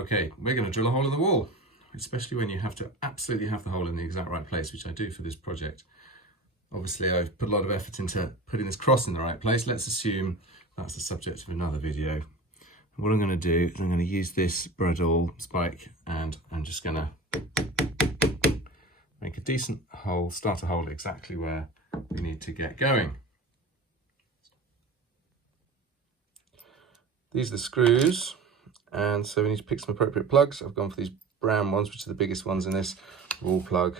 Okay, we're going to drill a hole in the wall, especially when you have to absolutely have the hole in the exact right place, which I do for this project. Obviously, I've put a lot of effort into putting this cross in the right place. Let's assume that's the subject of another video. And what I'm going to do is I'm going to use this Bradall spike, and I'm just going to make a decent hole, start a hole exactly where we need to get going. These are the screws, and so we need to pick some appropriate plugs. I've gone for these brown ones, which are the biggest ones in this wall plug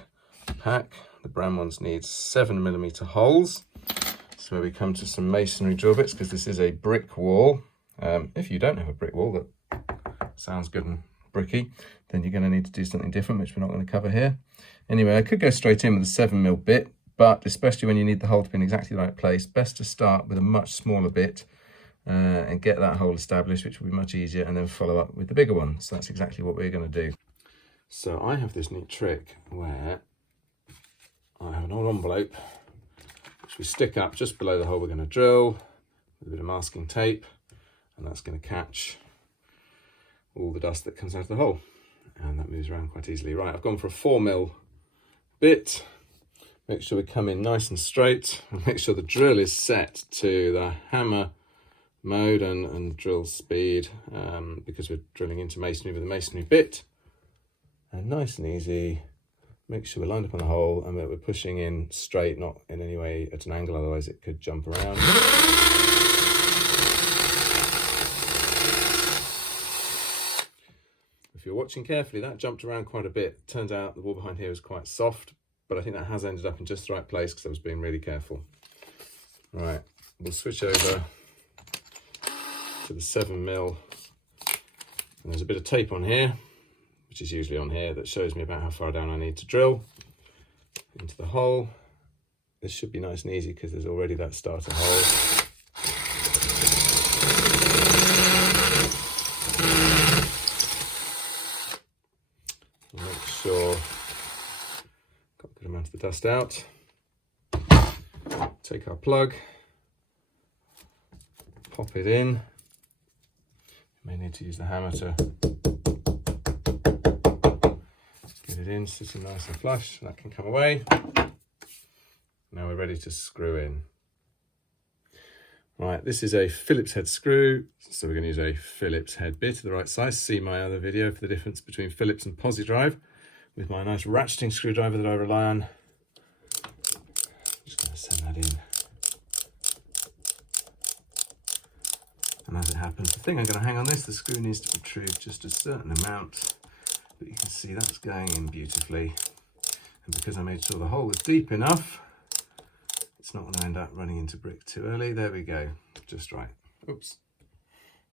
pack. The brown ones need 7mm holes. So where we come to some masonry drill bits, because this is a brick wall. If you don't have a brick wall that sounds good and bricky, then you're going to need to do something different, which we're not going to cover here. Anyway, I could go straight in with a 7mm bit, but especially when you need the hole to be in exactly the right place, best to start with a much smaller bit and get that hole established, which will be much easier, and then follow up with the bigger one. So that's exactly what we're going to do. So I have this neat trick where I have an old envelope which we stick up just below the hole we're going to drill with a bit of masking tape, and that's going to catch all the dust that comes out of the hole, and that moves around quite easily. Right, I've gone for a 4mm bit. Make sure we come in nice and straight, and make sure the drill is set to the hammer mode and drill speed, because we're drilling into masonry with a masonry bit. And nice and easy, make sure we're lined up on the hole and that we're pushing in straight, not in any way at an angle, otherwise it could jump around. If you're watching carefully, that jumped around quite a bit. Turns out the wall behind here is quite soft, but I think that has ended up in just the right place because I was being really careful. Right, we'll switch over to the 7mm, and there's a bit of tape on here, which is usually on here, that shows me about how far down I need to drill into the hole. This should be nice and easy because there's already that starter hole. Make sure got a good amount of the dust out. Take our plug, pop it in. May need to use the hammer to get it in, sitting nice and flush. That can come away. Now we're ready to screw in. Right, this is a Phillips head screw, so we're going to use a Phillips head bit of the right size. See my other video for the difference between Phillips and posi drive with my nice ratcheting screwdriver that I rely on. Just going to send that in. And as it happens, the thing I'm going to hang on this, the screw needs to protrude just a certain amount, but you can see that's going in beautifully. And because I made sure the hole was deep enough, it's not going to end up running into brick too early. There we go, just right. Oops.